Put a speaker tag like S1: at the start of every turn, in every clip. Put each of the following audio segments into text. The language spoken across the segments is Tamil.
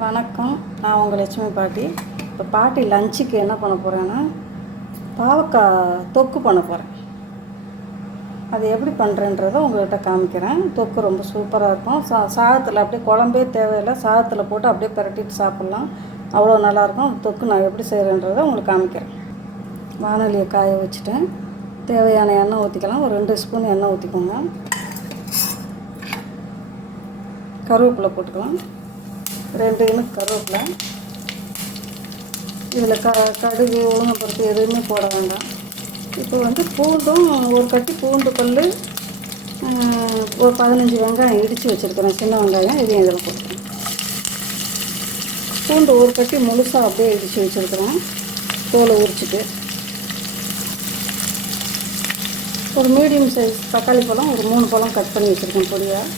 S1: வணக்கம். நான் உங்கள் லட்சுமி பாட்டி. இப்போ பாட்டி லஞ்சுக்கு என்ன பண்ண போகிறேன்னா பாவக்காய் தொக்கு பண்ண போகிறேன் அது எப்படி பண்ணுறேன்றதை உங்கள்கிட்ட காமிக்கிறேன். தொக்கு ரொம்ப சூப்பராக இருக்கும். சா சாதத்தில் அப்படியே குழம்பே தேவையில்லை. சாதத்தில் போட்டு அப்படியே பிரட்டிட்டு சாப்பிட்லாம். அவ்வளோ நல்லாயிருக்கும் தொக்கு நான் எப்படி செய்கிறேன்றதை உங்களுக்கு காமிக்கிறேன். வானொலியை காய வச்சுட்டேன். தேவையான எண்ணெய் ஊற்றிக்கலாம் ஒரு ரெண்டு ஸ்பூன் எண்ணெய் ஊற்றிக்கோங்க கருவேப்பிலை போட்டுக்கலாம். ரெண்டு கருவேப்பிலை. இதில் க கடுகு உளுந்தம்பருப்பு எதுவுமே போட வேண்டாம். இப்போ வந்து பூண்டும் ஒரு கட்டி பூண்டு பல் ஒரு பதினஞ்சு வெங்காயம் இடித்து வச்சுருக்கிறேன். சின்ன வெங்காயம் இதையும் இதில் போட்டுக்கிறேன் பூண்டு ஒரு கட்டி முழுசாக அப்படியே இடித்து வச்சுருக்கிறேன். தோலை உரிச்சிட்டு. ஒரு மீடியம் சைஸ் தக்காளி பழம் ஒரு மூணு பழம் கட் பண்ணி வச்சுருக்கேன் பொடியாக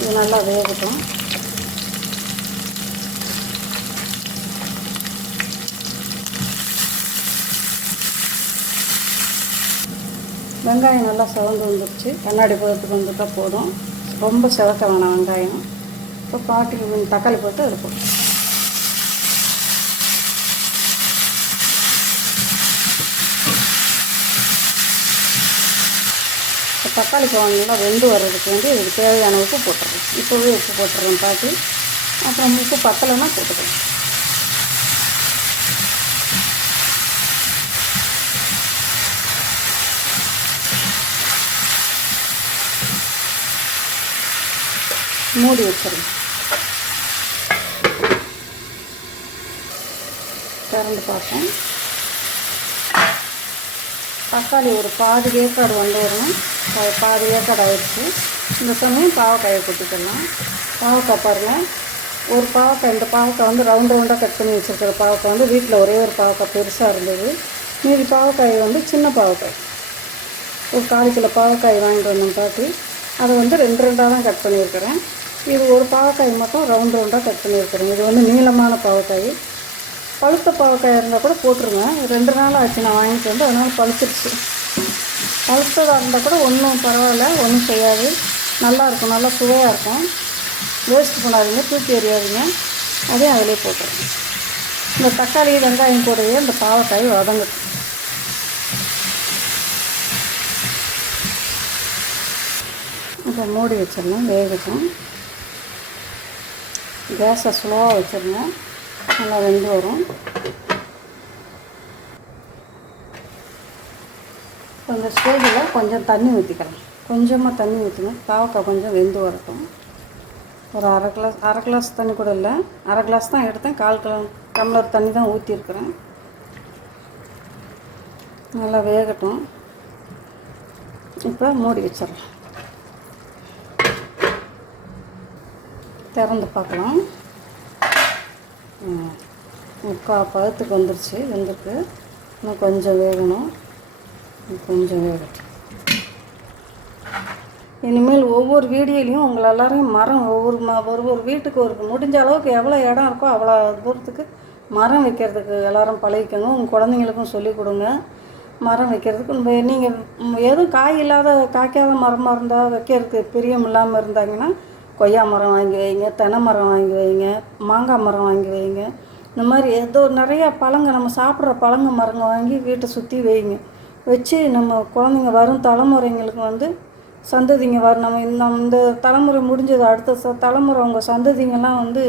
S1: இது நல்லா வேகட்டும். வெங்காயம் நல்லா செவந்து வந்துருச்சு. கண்ணாடி பதத்துக்கு வந்துட்டால் போதும். ரொம்ப செவக்க வேணாம் வெங்காயம். இப்போ பாட்டில் தக்காளி போட்டு அதில் போட்டு. இப்போ தக்காளி பழம் நல்லா வெந்து வர்றதுக்கு வந்து இதுக்கு தேவையான உப்பு போட்டுறேன். இப்போவே உப்பு போட்டுறேன் பாட்டி. அப்புறம் உப்பு பத்தலைன்னா போட்டுக்கலாம். மூடி வச்சிருங்க. திறந்து பார்ப்போம். தக்காளி ஒரு பாதி வேக்காடு வந்து வரும் பா- பாதி வேக்காடு ஆயிடுச்சு. இந்த சமயம் பாவக்காயை கொட்டிக்கலாம். பாவக்காய் பாருங்கள் ஒரு பாவக்காய் இந்த பாவக்காய் வந்து ரவுண்ட் ரவுண்டாக கட் பண்ணி வச்சுருக்கிற பாவக்காய் வந்து வீட்டில் ஒரே ஒரு பாவக்காய் பெருசாக இருந்தது. மீதி பாவக்காய் வந்து சின்ன பாவக்காய். ஒரு கால் கிலோ பாவக்காய் வாங்கிட்டு வந்தோம் பாட்டி. அதை வந்து ரெண்டு ரெண்டாக தான் கட் பண்ணியிருக்கிறேன். இது ஒரு பாவக்காய் மட்டும் ரவுண்ட் ரவுண்டாக கட் பண்ணியிருக்கிறேங்க இது வந்து நீளமான பாவக்காய். பழுத்த பாவக்காய் இருந்தால் கூட போட்டுருங்க. ரெண்டு நாள் ஆச்சு நான் வாங்கிட்டு வந்து அதனால் பழுத்துருச்சு. பழுத்ததாக இருந்தால் கூட ஒன்றும் பரவாயில்ல ஒன்றும் செய்யாது. நல்லாயிருக்கும் நல்லா சுவையாக இருக்கும். வேஸ்ட் பண்ணாதீங்க தூக்கி எறியாதீங்க. அதையும் அதிலே போட்டுருங்க. இந்த தக்காளி வெங்காயம் கூடவே இந்த பாவக்காய் வதங்கட்டும் இப்போ மூடி வச்சிடலாம் வேகட்டும். கேஸை ஸ்லோவாக வச்சுருங்க நல்லா வெந்து வரும். கொஞ்சம் இந்த ஸ்டேஜில் கொஞ்சம் தண்ணி ஊற்றிக்கலாம். கொஞ்சமாக தண்ணி ஊற்றணும் பாவக்காய் கொஞ்சம் வெந்து வரட்டும். ஒரு அரை கிளாஸ் அரை கிளாஸ் தண்ணி கூட இல்லை. அரை கிளாஸ் தான் எடுத்தேன். கால் கிலோ டம்ளர் தண்ணி தான் ஊற்றிருக்கிறேன். நல்லா வேகட்டும். இப்போ மூடி வச்சிடலாம். திறந்து பார்க்கலாம். முக்கால் பதத்துக்கு வந்துருச்சு வெந்திருக்கு. இன்னும் கொஞ்சம் வேகணும். கொஞ்சம் வேகட்டும். இனிமேல் ஒவ்வொரு வீடியோலையும் உங்களை எல்லாரையும் மரம் ஒவ்வொரு ம ஒரு ஒரு வீட்டுக்கு ஒரு முடிஞ்ச அளவுக்கு எவ்வளோ இடம் இருக்கோ அவ்வளோ தூரத்துக்கு மரம் வைக்கிறதுக்கு எல்லோரும் பழகிக்கணும். உங்கள் குழந்தைங்களுக்கும் சொல்லிக் கொடுங்க. மரம் வைக்கிறதுக்கு நீங்கள் எதுவும் காய் இல்லாத காய்க்காத மரமாக இருந்தால் வைக்கிறதுக்கு பிரியம் இல்லாமல் இருந்தாங்கன்னா கொய்யா மரம் வாங்கி வைங்க தென்னை மரம் வாங்கி வைங்க மாங்காய் மரம் வாங்கி வைங்க. இந்த மாதிரி ஏதோ நிறையா பழங்க நம்ம சாப்பிட்ற பழங்க மரங்க வாங்கி வீட்டை சுற்றி வைங்க. வச்சு நம்ம குழந்தைங்க வரும் தலைமுறைங்களுக்கு வந்து சந்ததிங்க வரும் நம்ம இந்த இந்த தலைமுறை முடிஞ்சது அடுத்த ச தலைமுறை அவங்க சந்ததிங்கெல்லாம் வந்து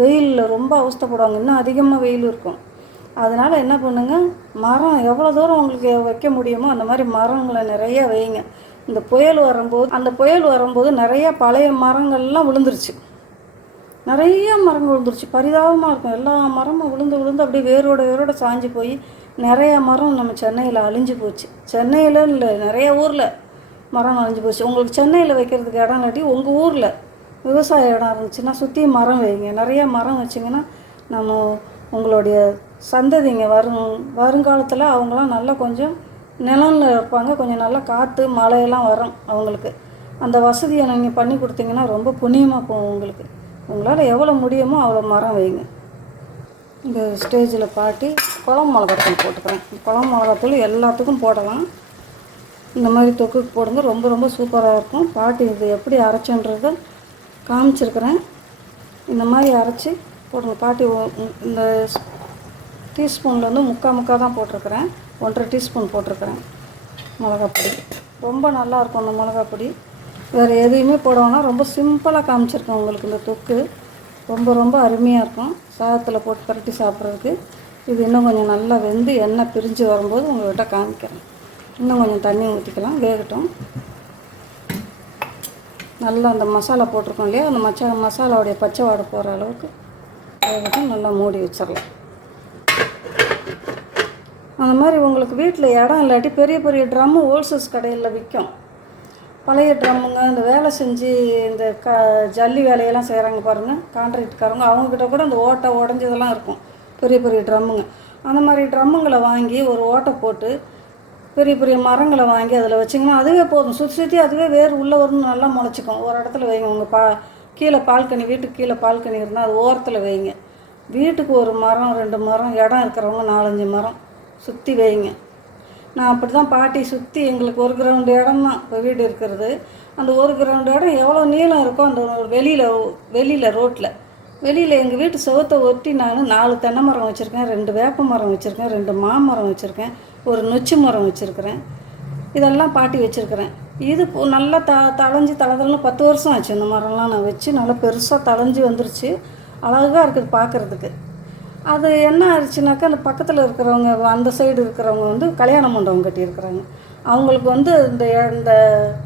S1: வெயிலில் ரொம்ப அவஸ்தைப்படுவாங்க. இன்னும் அதிகமாக வெயில் இருக்கும். அதனால் என்ன பண்ணுங்க மரம் எவ்வளோ தூரம் உங்களுக்கு வைக்க முடியுமோ அந்த மாதிரி மரங்களை நிறைய வைங்க. இந்த புயல் வரும்போது அந்த புயல் வரும்போது நிறைய பழைய மரங்கள்லாம் விழுந்துருச்சு. நிறைய மரங்கள் விழுந்துருச்சு. பரிதாபமாக இருக்கும். எல்லா மரமும் விழுந்து விழுந்து அப்படியே வேரோட வேரோட சாஞ்சு போய் நிறைய மரம் நம்ம சென்னையில் அழிஞ்சு போச்சு. சென்னையில் இல்லை நிறைய ஊரில் மரம் அழிஞ்சு போச்சு. உங்களுக்கு சென்னையில் வைக்கிறதுக்கு இடம் இல்லாட்டி உங்கள் ஊரில் விவசாய இடம் இருந்துச்சுன்னா சுற்றி மரம் வைங்க. நிறைய மரம் வச்சிங்கன்னா நம்ம உங்களுடைய சந்ததிங்க வரும் வருங்காலத்தில் அவங்களாம் நல்லா கொஞ்சம் நிலம்ல இருப்பாங்க. கொஞ்சம் நல்லா காற்று மழையெல்லாம் வரும் அவங்களுக்கு. அந்த வசதியை நீங்கள் பண்ணி கொடுத்தீங்கன்னா ரொம்ப புண்ணியமாக போகும் உங்களுக்கு. உங்களால் எவ்வளோ முடியுமோ அவ்வளோ மரம் வைங்க. இந்த ஸ்டேஜில் பாட்டி குளம் மிளகாத்தூள் போட்டுக்கிறேன். குளம் மிளகாத்தூள் எல்லாத்துக்கும் போடலாம். இந்த மாதிரி தொக்குக்கு போடுங்க. ரொம்ப ரொம்ப சூப்பராக இருக்கும். பாட்டி இது எப்படி அரைச்சன்றத காமிச்சிருக்கிறேன். இந்த மாதிரி அரைச்சி போடுங்க. பாட்டி இந்த டீஸ்பூனில் வந்து முக்கால் முக்கால் தான் போட்டிருக்கிறேன். ஒன்றரை டீஸ்பூன் போட்டிருக்கிறேன். மிளகாப்பொடி. ரொம்ப நல்லாயிருக்கும் இந்த அந்த மிளகாப்பொடி. வேறு எதையுமே போடணும்னா ரொம்ப சிம்பிளாக காமிச்சிருக்கேன் உங்களுக்கு இந்த தொக்கு. ரொம்ப ரொம்ப அருமையாக இருக்கும். சாதத்தில் போட்டு பரட்டி சாப்பிட்றதுக்கு. இது இன்னும் கொஞ்சம் நல்லா வெந்து எண்ணெய் பிரிஞ்சு வரும்போது உங்கள்கிட்ட காமிக்கிறேன். இன்னும் கொஞ்சம் தண்ணி ஊற்றிக்கலாம் வேகட்டும். நல்லா அந்த மசாலா போட்டிருக்கோம் இல்லையா? அந்த மச்சா மசாலாவுடைய பச்சை வாடை போகிற அளவுக்கு வேகட்டும். நல்லா மூடி வச்சிடலாம். அந்த மாதிரி உங்களுக்கு வீட்டில் இடம் இல்லாட்டி பெரிய பெரிய ட்ரம்மு ஹோல்சேல்ஸ் கடையில் விற்கும். பழைய ட்ரம்முங்க இந்த வேலை செஞ்சு இந்த க ஜல்லி வேலையெல்லாம் செய்கிறாங்க பாருங்கள் கான்ட்ராக்ட்காரங்க அவங்கக்கிட்ட கூட அந்த ஓட்டை உடஞ்சதெல்லாம் இருக்கும். பெரிய பெரிய ட்ரம்முங்க. அந்த மாதிரி ட்ரம்முங்களை வாங்கி ஒரு ஓட்டை போட்டு பெரிய பெரிய மரங்களை வாங்கி அதில் வச்சிங்கன்னா அதுவே போதும். சுற்றி சுற்றி அதுவே வேர் உள்ளே வரணும் நல்லா முளைச்சிக்கும். ஒரு இடத்துல வைங்க உங்கள் பா கீழே பால்கனி வீட்டுக்கு கீழே பால்கனி இருந்தால் அது ஓரத்தில் வைங்க. வீட்டுக்கு ஒரு மரம் ரெண்டு மரம் இடம் இருக்கிறவங்க நாலஞ்சு மரம். சுற்றி வைங்க. நான் அப்படி தான் பாட்டி சுற்றி எங்களுக்கு ஒரு கிரவுண்டு இடம் தான் இப்போ வீடு இருக்கிறது. அந்த ஒரு கிரவுண்டு இடம் எவ்வளோ நீளம் இருக்கோ அந்த வெளியில் வெளியில் ரோட்டில் வெளியில் எங்கள் வீட்டு சுகத்தை ஒட்டி நான் நாலு தென்னை மரம் வச்சுருக்கேன் ரெண்டு வேப்ப மரம் வச்சுருக்கேன் ரெண்டு மாமரம் வச்சுருக்கேன் ஒரு நொச்சி மரம் வச்சுருக்கிறேன். இதெல்லாம் பாட்டி வச்சுருக்கிறேன். இது நல்லா த தளைஞ்சு தளதளன்னு பத்து வருஷம் ஆச்சு இந்த மரம்லாம் நான் வச்சு நல்லா பெருசாக தளைஞ்சு வந்துருச்சு. அழகாக இருக்குது பார்க்குறதுக்கு அது என்ன ஆயிடுச்சுனாக்கா அந்த பக்கத்தில் இருக்கிறவங்க அந்த சைடு இருக்கிறவங்க வந்து கல்யாண மண்டபம் கட்டியிருக்கிறாங்க. அவங்களுக்கு வந்து இந்த இந்த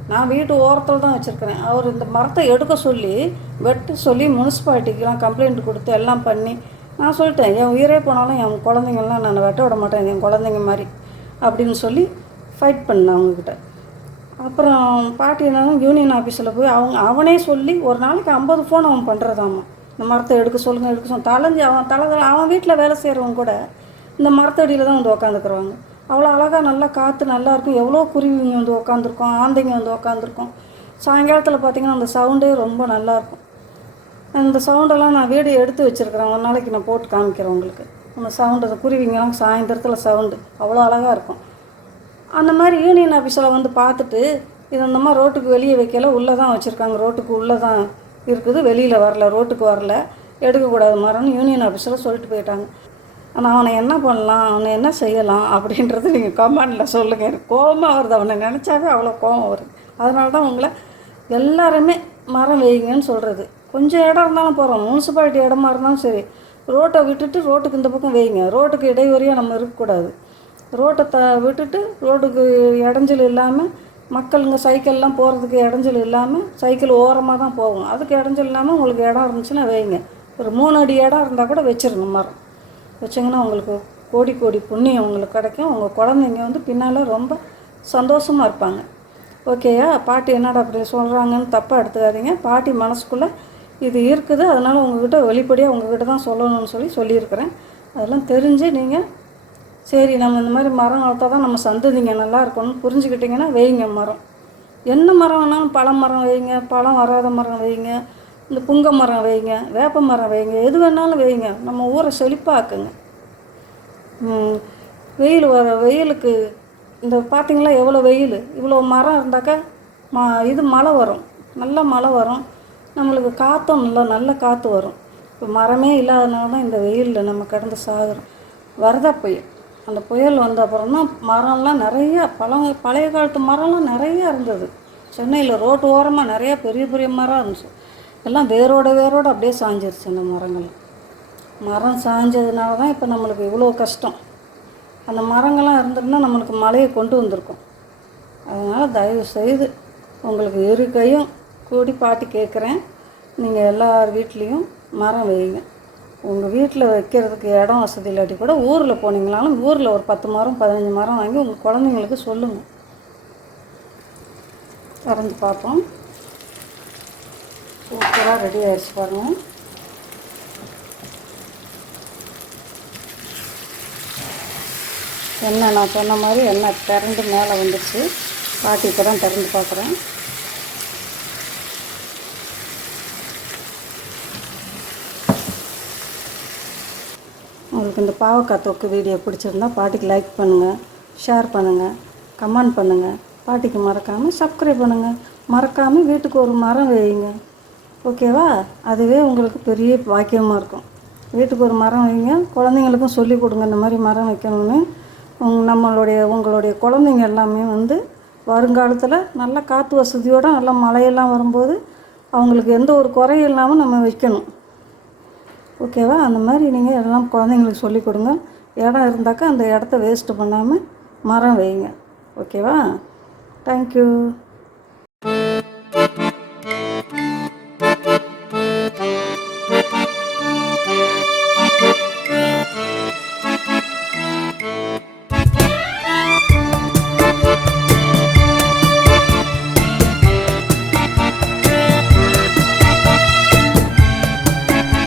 S1: நான் வீட்டு ஓரத்தில் தான் வச்சுருக்கிறேன். அவர் இந்த மரத்தை எடுக்க சொல்லி வெட்ட சொல்லி முனிசிபாலிட்டிக்கெலாம் கம்ப்ளைண்ட் கொடுத்து எல்லாம் பண்ணி நான் சொல்லிட்டேன் என் உயிரே போனாலும் என் குழந்தைங்கள்லாம் நான் வெட்ட விட மாட்டேன் என் குழந்தைங்க மாதிரி அப்படின்னு சொல்லி ஃபைட் பண்ணேன் அவங்கக்கிட்ட அப்புறம் பாட்டி என்னாலும் யூனியன் ஆஃபீஸில் போய் அவங்க அவனே சொல்லி ஒரு நாளைக்கு ஐம்பது ஃபோன் அவன் பண்ணுறதாமா இந்த மரத்தை எடுக்க சொல்லுங்கள் எடுக்க சொல்லுங்கள் தலைஞ்சு அவன் தலை அவன் வீட்டில் வேலை செய்கிறவங்க கூட இந்த மரத்தடியில் தான் வந்து உக்காந்துக்குருவாங்க அவ்வளோ அழகாக நல்லா காற்று நல்லாயிருக்கும் எவ்வளோ குருவிங்க வந்து உக்காந்துருக்கோம் ஆந்தைங்க வந்து உக்காந்துருக்கோம். சாயங்காலத்தில் பார்த்தீங்கன்னா அந்த சவுண்டே ரொம்ப நல்லாயிருக்கும் அந்த சவுண்டெல்லாம் நான் வீடியோ எடுத்து வச்சுருக்கிறேன். ஒரு நாளைக்கு நான் போட்டு காமிக்கிறேன் உங்களுக்கு. அந்த சவுண்டு அந்த குருவிங்கெல்லாம் சாயந்தரத்தில் சவுண்டு. அவ்வளோ அழகாக இருக்கும். அந்த மாதிரி யூனியன் ஆஃபீஸில் வந்து பார்த்துட்டு இது அந்த மாதிரி ரோட்டுக்கு வெளியே வைக்கல உள்ளே தான் வச்சுருக்காங்க. ரோட்டுக்கு உள்ளே தான் இருக்குது. வெளியில் வரல ரோட்டுக்கு வரல. எடுக்கக்கூடாது மரம்னு யூனியன் ஆஃபீஸில் சொல்லிட்டு போயிட்டாங்க. ஆனால் அவனை என்ன பண்ணலாம்? அவனை என்ன செய்யலாம்? அப்படின்றது நீங்கள் கமெண்டில் சொல்லுங்கள் எனக்கு கோபமாக வருது. அவனை நினச்சாவே அவ்வளோ கோபம் வருது. அதனால தான் உங்களை எல்லாருமே மரம் வைங்கன்னு சொல்கிறது கொஞ்சம் இடம் இருந்தாலும் போகிறோம் முனிசிபாலிட்டி இடமா இருந்தாலும் சரி. ரோட்டை விட்டுட்டு ரோட்டுக்கு இந்த பக்கம் வைங்க ரோட்டுக்கு இடைவெளியாக நம்ம இருக்கக்கூடாது. ரோட்டை த விட்டுட்டு ரோட்டுக்கு இடைஞ்சல் இல்லாமல் மக்களுங்க சைக்கிள்லாம் போகிறதுக்கு இடைஞ்சல் இல்லாமல் சைக்கிள் ஓரமாக தான் போகும். அதுக்கு இடைஞ்சல் இல்லாமல் உங்களுக்கு இடம் இருந்துச்சுன்னா வைங்க. ஒரு மூணு அடி இடம் இருந்தால் கூட வச்சுருங்க மரம். வச்சிங்கன்னா உங்களுக்கு கோடி கோடி புண்ணியம் உங்களுக்கு கிடைக்கும். உங்கள் குழந்தைங்க வந்து பின்னால் ரொம்ப சந்தோஷமாக இருப்பாங்க. ஓகேயா பாட்டி என்னடா அப்படி சொல்கிறாங்கன்னு தப்பாக எடுத்துக்காதீங்க. பாட்டி மனசுக்குள்ளே இது இருக்குது. அதனால் உங்ககிட்ட வெளிப்படையாக உங்ககிட்ட தான் சொல்லணும்னு சொல்லி சொல்லியிருக்கிறேன். அதெல்லாம் தெரிஞ்சு நீங்கள் சரி நம்ம இந்த மாதிரி மரம் வளர்த்தா தான் நம்ம சந்ததிங்க நல்லா இருக்கணும்னு புரிஞ்சுக்கிட்டிங்கன்னா வைங்க மரம். என்ன மரம் வேணாலும் பழம் மரம் வைங்க பழம் வராத மரம் வைங்க இந்த புங்க மரம் வைங்க வேப்ப மரம் வைங்க எது வேணாலும் வைங்க. நம்ம ஊரை செழிப்பாக்குங்க. வெயில் வர வெயிலுக்கு இந்த பார்த்திங்களா எவ்வளோ வெயில்? இவ்வளோ மரம் இருந்தாக்கா மா இது மழை வரும். நல்ல மழை வரும். நம்மளுக்கு காற்றும் நல்லா நல்ல காற்று வரும். இப்போ மரமே இல்லாதனால தான் இந்த வெயிலில் நம்ம கடந்து சாகுறோம். வரதா புயல் அந்த புயல் வந்த அப்புறம்னா தான் மரம்லாம் நிறையா பழங்க பழைய காலத்து மரம்லாம் நிறையா இருந்தது. சென்னையில் ரோட்டு ஓரமாக நிறையா பெரிய பெரிய மரம் இருந்துச்சு. எல்லாம் வேரோட வேரோடு அப்படியே சாஞ்சிருச்சு அந்த மரங்கள். மரம் சாஞ்சதுனால தான் இப்போ நம்மளுக்கு இவ்வளோ கஷ்டம். அந்த மரங்கள்லாம் இருந்திருந்தால் நம்மளுக்கு மழையை கொண்டு வந்திருக்கும். அதனால் தயவு செய்து உங்களுக்கு இரு கையும் கூடி பாட்டு கேட்குறேன். நீங்கள் எல்லார் வீட்லேயும் மரம் வைங்க உங்கள் வீட்டில் வைக்கிறதுக்கு இடம் வசதி இல்லாட்டி கூட ஊரில் போனீங்கனாலும் ஊரில் ஒரு பத்து மரம் பதினஞ்சு மரம் வாங்கி உங்கள் குழந்தைங்களுக்கு சொல்லுங்கள் திறந்து பார்ப்போம். சூப்பராக ரெடி ஆகிடுச்சு பாருங்கள் என்ன நான் சொன்ன மாதிரி எண்ணெய் திறந்து மேலே வந்துடுச்சு பாட்டி இப்போ தான் திறந்து பார்க்குறேன். உங்களுக்கு இந்த பாவக்காய் தொக்கு வீடியோ பிடிச்சிருந்தா பாட்டிக்கு லைக் பண்ணுங்கள் ஷேர் பண்ணுங்கள் கமெண்ட் பண்ணுங்கள் பாட்டிக்கு மறக்காமல் சப்ஸ்கிரைப் பண்ணுங்கள் மறக்காமல் வீட்டுக்கு ஒரு மரம் வையுங்க. ஓகேவா அதுவே உங்களுக்கு பெரிய பாக்கியமாக இருக்கும். வீட்டுக்கு ஒரு மரம் வைங்க. குழந்தைங்களுக்கும் சொல்லி கொடுங்க இந்த மாதிரி மரம் வைக்கணும்னு. நம்மளுடைய உங்களுடைய குழந்தைங்க எல்லாமே வந்து வருங்காலத்தில் நல்ல காற்று வசதியோடு நல்ல மழையெல்லாம் வரும்போது அவங்களுக்கு எந்த ஒரு குறையும் இல்லாமல் நம்ம வைக்கணும். ஓகேவா? அந்த மாதிரி நீங்கள் எல்லாம் குழந்தைங்களுக்கு சொல்லி கொடுங்க. இடம் இருந்தாக்கா அந்த இடத்த வேஸ்ட்டு பண்ணாமல் மரம் வைங்க. ஓகேவா? தேங்க்யூ